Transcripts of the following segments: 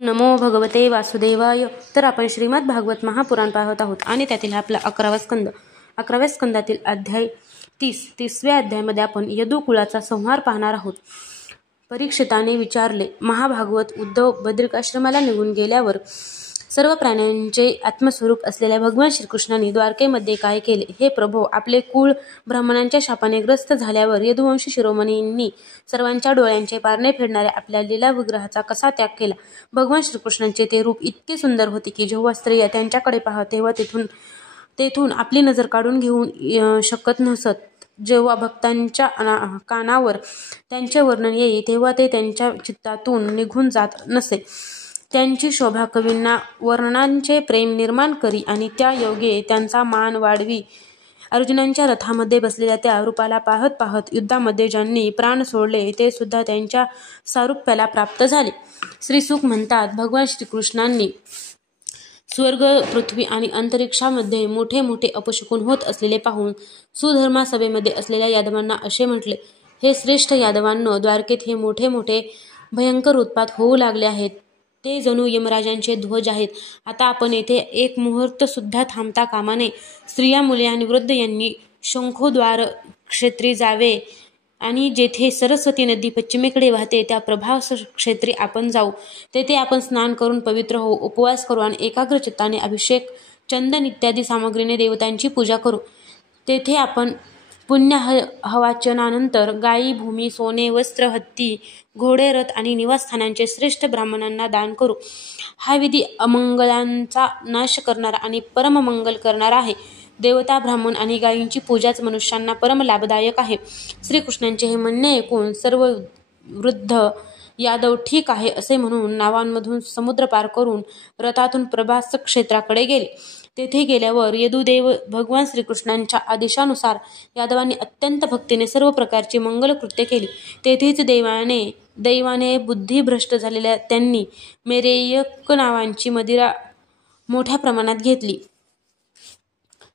नमो भगवते वासुदेवाय. तर आपण श्रीमद भागवत महापुराण पाहत आहोत आणि त्यातील आपला 11वा स्कंद. 11व्या स्कंदातील अध्याय 30व्या अध्यायामध्ये आपण यदू कुळाचा संहार पाहणार आहोत. परीक्षिताने विचारले, महाभागवत उद्धव बद्रिकाश्रमाला निघून गेल्यावर सर्व प्राण्यांचे आत्मस्वरूप असलेल्या भगवान श्रीकृष्णांनी द्वारकेमध्ये काय केले? हे प्रभो, आपले कुळ ब्राह्मणांच्या शापाने ग्रस्त झाल्यावर यदुवंशी शिरोमणींनी सर्वांच्या डोळ्यांचे पारणे फेडणाऱ्या आपल्या लीला विग्रहाचा कसा त्याग केला? भगवान श्रीकृष्णांचे ते रूप इतके सुंदर होते की जेव्हा स्त्रिया त्यांच्याकडे पाहत तेव्हा तेथून आपली नजर काढून घेऊ शकत नसत. जेव्हा भक्तांच्या कानावर त्यांचे वर्णन येई तेव्हा ते त्यांच्या चित्तातून निघून जात नसे. त्यांची शोभा कवींना वर्णनांचे प्रेम निर्माण करी आणि त्या योगे त्यांचा मान वाढवी. अर्जुनांच्या रथामध्ये बसलेल्या त्या रूपाला पाहत पाहत युद्धामध्ये ज्यांनी प्राण सोडले ते सुद्धा त्यांच्या सारूप्याला प्राप्त झाले. श्रीसुख म्हणतात, भगवान श्रीकृष्णांनी स्वर्ग, पृथ्वी आणि अंतरिक्षामध्ये मोठे मोठे अपशकुन होत असलेले पाहून सुधर्मा सभेमध्ये असलेल्या यादवांना असे म्हटले, हे श्रेष्ठ यादवांनो, द्वारकेत हे मोठे मोठे भयंकर उत्पात होऊ लागले आहेत. ते जणू यमराजांचे ध्वज आहेत. आता आपण येथे एक मुहूर्त सुद्धा थांबता कामा नये. स्त्रिया, मुले आणि वृद्ध यांनी शंखोद्वार क्षेत्री जावे आणि जेथे सरस्वती नदी पश्चिमेकडे वाहते त्या प्रभास क्षेत्री आपण जाऊ. तेथे आपण स्नान करून पवित्र होऊ, उपवास करू आणि एकाग्र चित्ताने अभिषेक, चंदन इत्यादी सामग्रीने देवतांची पूजा करू. तेथे आपण पुण्य हवाचनानंतर गायी, भूमी, सोने, वस्त्र, हत्ती, घोडे, रथ आणि निवासस्थानांचे श्रेष्ठ ब्राह्मणांना दान करू. हा विधी अमंगलांचा नाश करणारा आणि परममंगल करणारा आहे. देवता, ब्राह्मण आणि गायींची पूजाच मनुष्यांना परम लाभदायक आहे. श्रीकृष्णांचे हे म्हणणे ऐकून सर्व वृद्ध यादव ठीक आहे असे म्हणून नावांमधून समुद्र पार करून रथातून प्रभास क्षेत्राकडे गेले. तेथे गेल्यावर यदुदेव भगवान श्रीकृष्णांच्या आदेशानुसार यादवांनी अत्यंत भक्तीने सर्व प्रकारची मंगलकृत्य केली. तेथेच दैवाने बुद्धिभ्रष्ट झालेल्या त्यांनी मेरेयक नावांची मदिरा मोठ्या प्रमाणात घेतली.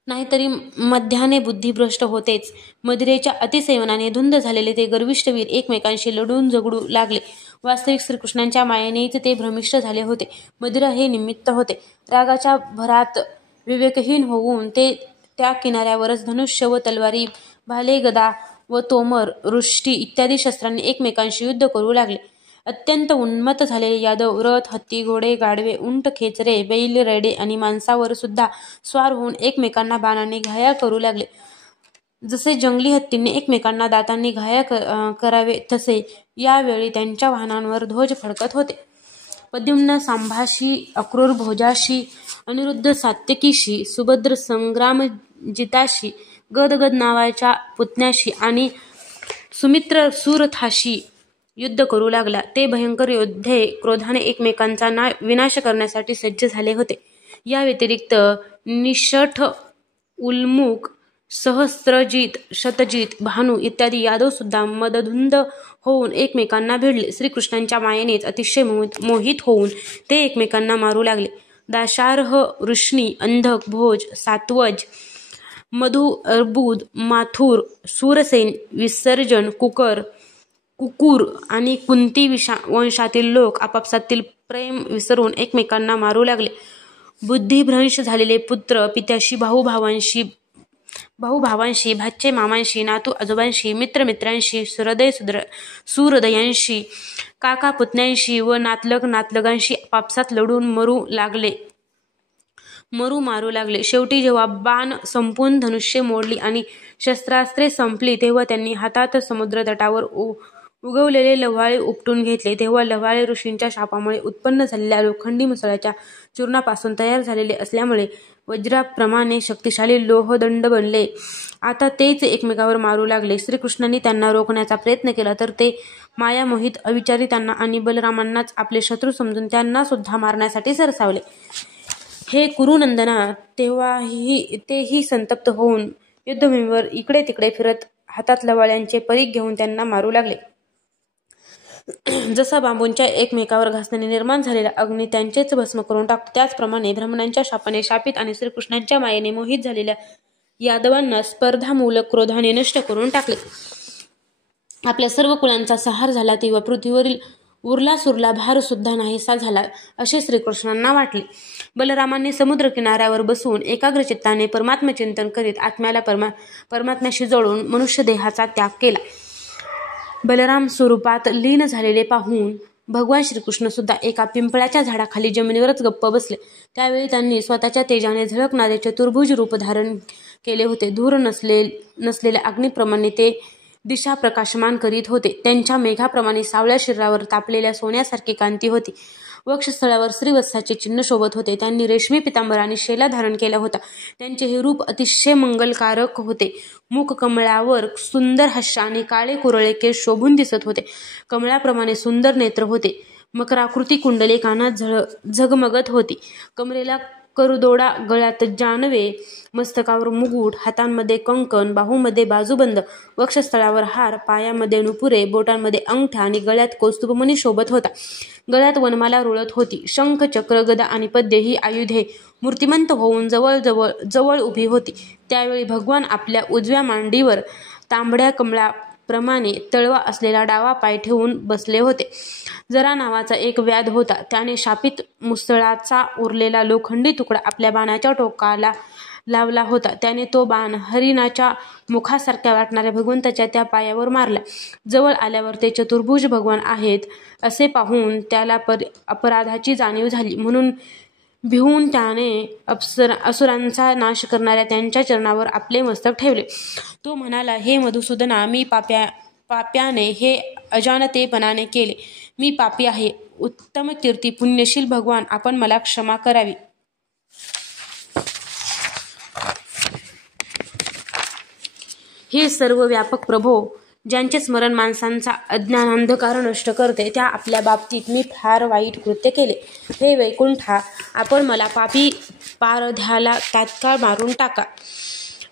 नाहीतरी मध्याने बुद्धिभ्रष्ट होतेच. मदिरेच्या अतिसेवनाने धुंद झालेले ते गर्विष्ठ वीर एकमेकांशी लढून झगडू लागले. वास्तविक श्रीकृष्णांच्या मायेनेच ते भ्रमिष्ठ झाले होते. मदिरा हे निमित्त होते. रागाच्या भरात विवेकहीन होऊन ते त्या किनाऱ्यावरच धनुष्य व तलवारी, भाले, गदा व तोमर, वृष्टी इत्यादी शस्त्रांनी एकमेकांशी युद्ध करू लागले. अत्यंत उन्मत्त झालेले यादव रथ, हत्ती, घोडे, गाढवे, उंट, खेचरे, बैल, रेडे आणि माणसावर सुद्धा स्वार होऊन एकमेकांना बाणांनी घाया करू लागले. जसे जंगली हत्तींनी एकमेकांना दातांनी घाया करावे तसे यावेळी त्यांच्या वाहनांवर ध्वज फडकत होते. प्रद्युम्न सांभाशी, अक्रूर भोजाशी, अनिरुद्ध सात्यकीशी, सुभद्र संग्रामजिताशी, गदगद नावाच्या पुतण्याशी आणि सुमित्र सुरथाशी युद्ध करू लागला. ते भयंकर योद्धे क्रोधाने एकमेकांचा विनाश करण्यासाठी सज्ज झाले होते. या व्यतिरिक्त निषठ, उल्मुख, सहस्त्रजित, शतजित, भानू इत्यादी यादव सुद्धा मदधुंद होऊन एकमेकांना भिडले. श्रीकृष्णांच्या मायेनेच अतिशय मोहित होऊन ते एकमेकांना मारू लागले. दाशार्ह, वृष्णी, अंधक, भोज, सात्वज, मधु, अर्बुद, माथुर, सूरसेन, विसर्जन, कुकुर आणि कुंती वंशातील लोक आपापसातील प्रेम विसरून एकमेकांना मारू लागले. बुद्धिभ्रंश झालेले पुत्र पित्याशी, भाऊ-भावांशी, भाचे मामांशी, नातू आजोबांशी, मित्र मित्रांशी, सुहृदयांशी, काका पुतण्यांशी व नातलग नातलगांशी आपापसात लढून मारू लागले. शेवटी जेव्हा बाण संपून धनुष्ये मोडली आणि शस्त्रास्त्रे संपली तेव्हा त्यांनी हातात समुद्र तटावर उगवलेले लव्हाळे उपटून घेतले. तेव्हा लव्हाळे ऋषींच्या शापामुळे उत्पन्न झालेल्या लोखंडी मुसळाच्या चूर्णापासून तयार झालेले असल्यामुळे वज्राप्रमाणे शक्तिशाली लोहदंड बनले. आता तेच एकमेकावर मारू लागले. श्रीकृष्णांनी त्यांना रोखण्याचा प्रयत्न केला तर ते मायामोहित अविचारी त्यांना आणि बलरामांनाच आपले शत्रू समजून त्यांना सुद्धा मारण्यासाठी सरसावले. हे कुरुनंदना, तेही संतप्त होऊन युद्धभूमीवर इकडे तिकडे फिरत हातात लव्हाळ्यांचे परीघ घेऊन त्यांना मारू लागले. जसा बांबूंच्या एकमेकावर घासण्याने निर्माण झालेला अग्नी त्यांचेच भस्म करून टाकतो, त्याचप्रमाणे ब्राह्मणांच्या शापाने शापित आणि श्रीकृष्णांच्या मायेने मोहित झालेल्या यादवांना स्पर्धामूलक क्रोधाने नष्ट करून टाकले. आपल्या सर्व कुलांचा संहार झाला तेव्हा पृथ्वीवरील उरला सुरला भार सुद्धा नाहीसा झाला असे श्रीकृष्णांना वाटले. बलरामांनी समुद्र किनाऱ्यावर बसून एकाग्रचित्ताने परमात्मचिंतन करीत आत्म्याला परमात्म्याशी जोडून मनुष्य देहाचा त्याग केला. बलराम स्वरूपात लीन झालेले पाहून भगवान श्रीकृष्ण सुद्धा एका पिंपळाच्या झाडाखाली जमिनीवरच गप्प बसले. त्यावेळी त्यांनी स्वतःच्या तेजाने झळकणारे चतुर्भुज रूप धारण केले होते. धूर नसलेल्या अग्निप्रमाणे ते दिशा प्रकाशमान करीत होते. त्यांच्या मेघाप्रमाणे सावळ्या शरीरावर तापलेल्या सोन्यासारखी कांती होती. वक्षस्थळावर श्रीवत्साचे चिन्ह शोभत होते. त्यांनी रेशमी पितांबर आणि शेला धारण केला होता. त्यांचे हे रूप अतिशय मंगलकारक होते. मुख कमळावर सुंदर हास्य आणि काळे कुरळे केस शोभून दिसत होते. कमळाप्रमाणे सुंदर नेत्र होते. मकराकृती कुंडले कानात झगमगत होती. कमरेला करदोडा, गळ्यात जानवे, मस्तकावर मुकुट, हातांमध्ये कंकण, बाहूमध्ये बाजूबंद, वक्षस्थळावर हार, पायामध्ये नुपुरे, बोटांमध्ये अंगठ्या आणि गळ्यात कौस्तुभमणी शोभत होता. गळ्यात वनमाला रुळत होती. शंख, चक्र, गदा आणि पद्य ही आयुधे मूर्तिमंत होऊन जवळ उभी होती. त्यावेळी भगवान आपल्या उजव्या मांडीवर तांबड्या कमळाप्रमाणे तळवा असलेला डावा पाय ठेवून बसले होते. जरा नावाचा एक व्याध होता. त्याने शापित मुसळाचा उरलेला लोखंडी तुकडा आपल्या बाणाच्या टोकाला लावला होता. त्याने तो बाण हरिणाच्या मुखासारख्या वाटणाऱ्या भगवंताच्या त्या पायावर मारला. जवळ आल्यावर ते चतुर्भुज भगवान आहेत असे पाहून त्याला अपराधाची जाणीव झाली. म्हणून भिवून त्याने असुरांचा नाश करणाऱ्या त्यांच्या चरणावर आपले मस्तक ठेवले. तो म्हणाला, हे मधुसूदना, मी पाप्याने हे अजाणतेपणाने केले. मी पापी आहे. उत्तम कीर्ती पुण्यशील भगवान, आपण मला क्षमा करावी. हे सर्व व्यापक प्रभो, ज्यांचे स्मरण माणसांचा अज्ञान अंधकार नष्ट करते, त्या आपल्या बाबतीत मी फार वाईट कृत्य केले. हे वैकुंठा, आपण मला पापी पारध्याला तात्काळ मारून टाका.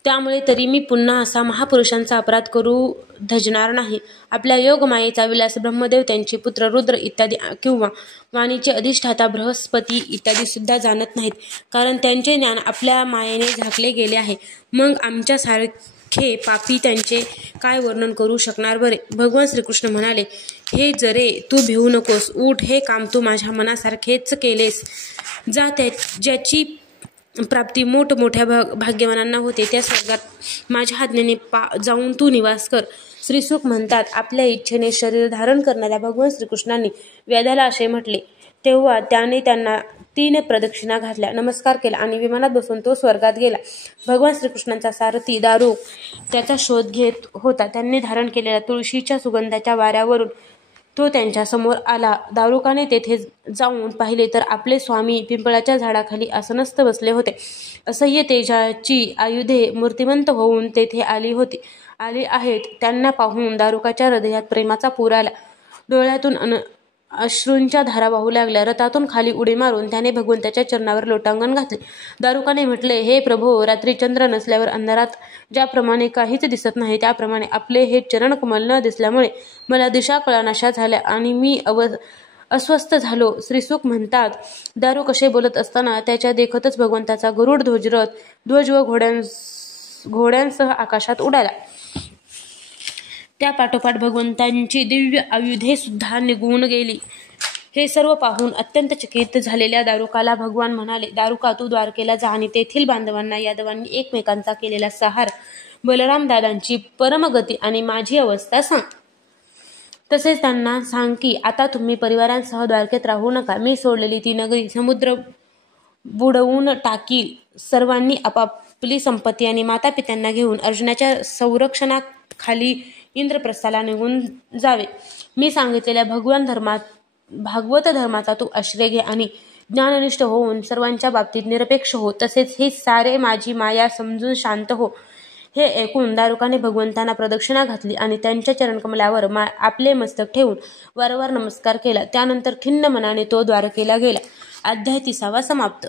त्यामुळे तरी मी पुन्हा असा महापुरुषांचा अपराध करू धजणार नाही. आपल्या योगमायेचा विलास ब्रह्मदेव, त्यांचे पुत्र रुद्र इत्यादी किंवा वाणीचे अधिष्ठाता बृहस्पती इत्यादी सुद्धा जाणत नाहीत, कारण त्यांचे ज्ञान आपल्या मायेने झाकले गेले आहे. मग आमच्यासारखे पापी त्यांचे काय वर्णन करू शकणार बरे. भगवान श्रीकृष्ण म्हणाले, हे जरे, तू भिवू नकोस. उठ, हे काम तू माझ्या मनासारखेच केलेस. जा, ज्याची प्राप्ती मोठमोठ्या भाग्यवानांना होते त्या स्वर्गात माझ्या आज्ञेने जाऊन तू निवास कर. श्रीसुख म्हणतात, आपल्या इच्छेने शरीर धारण करणाऱ्या भगवान श्रीकृष्णांनी व्याधाला असे म्हटले. तेव्हा त्याने त्यांना 3 प्रदक्षिणा घातल्या, नमस्कार केला आणि विमानात बसून तो स्वर्गात गेला. भगवान श्रीकृष्णांचा सारथी दारुक त्याचा शोध घेत होता. त्यांनी धारण केलेल्या तुळशीच्या सुगंधाच्या वाऱ्यावरून तो त्यांच्या समोर आला. दारुकाने तेथे जाऊन पाहिले तर आपले स्वामी पिंपळाच्या झाडाखाली आसनस्थ बसले होते. असह्य तेजाची आयुधे मूर्तिमंत होऊन तेथे आली आहेत. त्यांना पाहून दारुकाच्या हृदयात प्रेमाचा पूर आला. डोळ्यातून अश्रूंच्या धारा वाहू लागल्या. रथातून खाली उडी मारून त्याने भगवंताच्या चरणावर लोटांगण घातले. दारुकाने म्हटले, हे प्रभो, रात्री चंद्र नसल्यावर अंधारात ज्याप्रमाणे काहीच दिसत नाही, त्याप्रमाणे आपले हे चरणकमल न दिसल्यामुळे मला दिशा कळानाशा झाल्या आणि मी अस्वस्थ झालो. श्रीसुख म्हणतात, दारुक असे बोलत असताना त्याच्या देखतच भगवंताचा गरुड ध्वज व घोड्यांसह आकाशात उडाला. त्या पाठोपाठ भगवंतांची दिव्य आयुधे सुद्धा निघून गेली. हे सर्व पाहून अत्यंत चकित झालेल्या दारुकाला भगवान म्हणाले, दारुका, तू द्वारकेला जा आणि तेथील बांधवांना यादवांनी एकमेकांचा केलेला सहार, बलराम दादांची परमगती आणि माझी अवस्था सांग. तसेच त्यांना सांग की आता तुम्ही परिवारांसह द्वारकेत राहू नका. मी सोडलेली ती नगरी समुद्र बुडवून टाकील. सर्वांनी आपापली संपत्ती आणि मातापित्यांना घेऊन अर्जुनाच्या संरक्षणाखाली इंद्रप्रस्थाला निघून जावे. मी सांगितलेल्या भागवत धर्माचा तू आश्रय घे आणि ज्ञाननिष्ठ होऊन सर्वांच्या बाबतीत निरपेक्ष हो. तसेच हे सारे माझी माया समजून शांत हो. हे ऐकून दारुकाने भगवंतांना प्रदक्षिणा घातली आणि त्यांच्या चरणकमलावर आपले मस्तक ठेवून वारंवार नमस्कार केला. त्यानंतर खिन्न मनाने तो द्वारकेला गेला. अध्याय 30 समाप्त.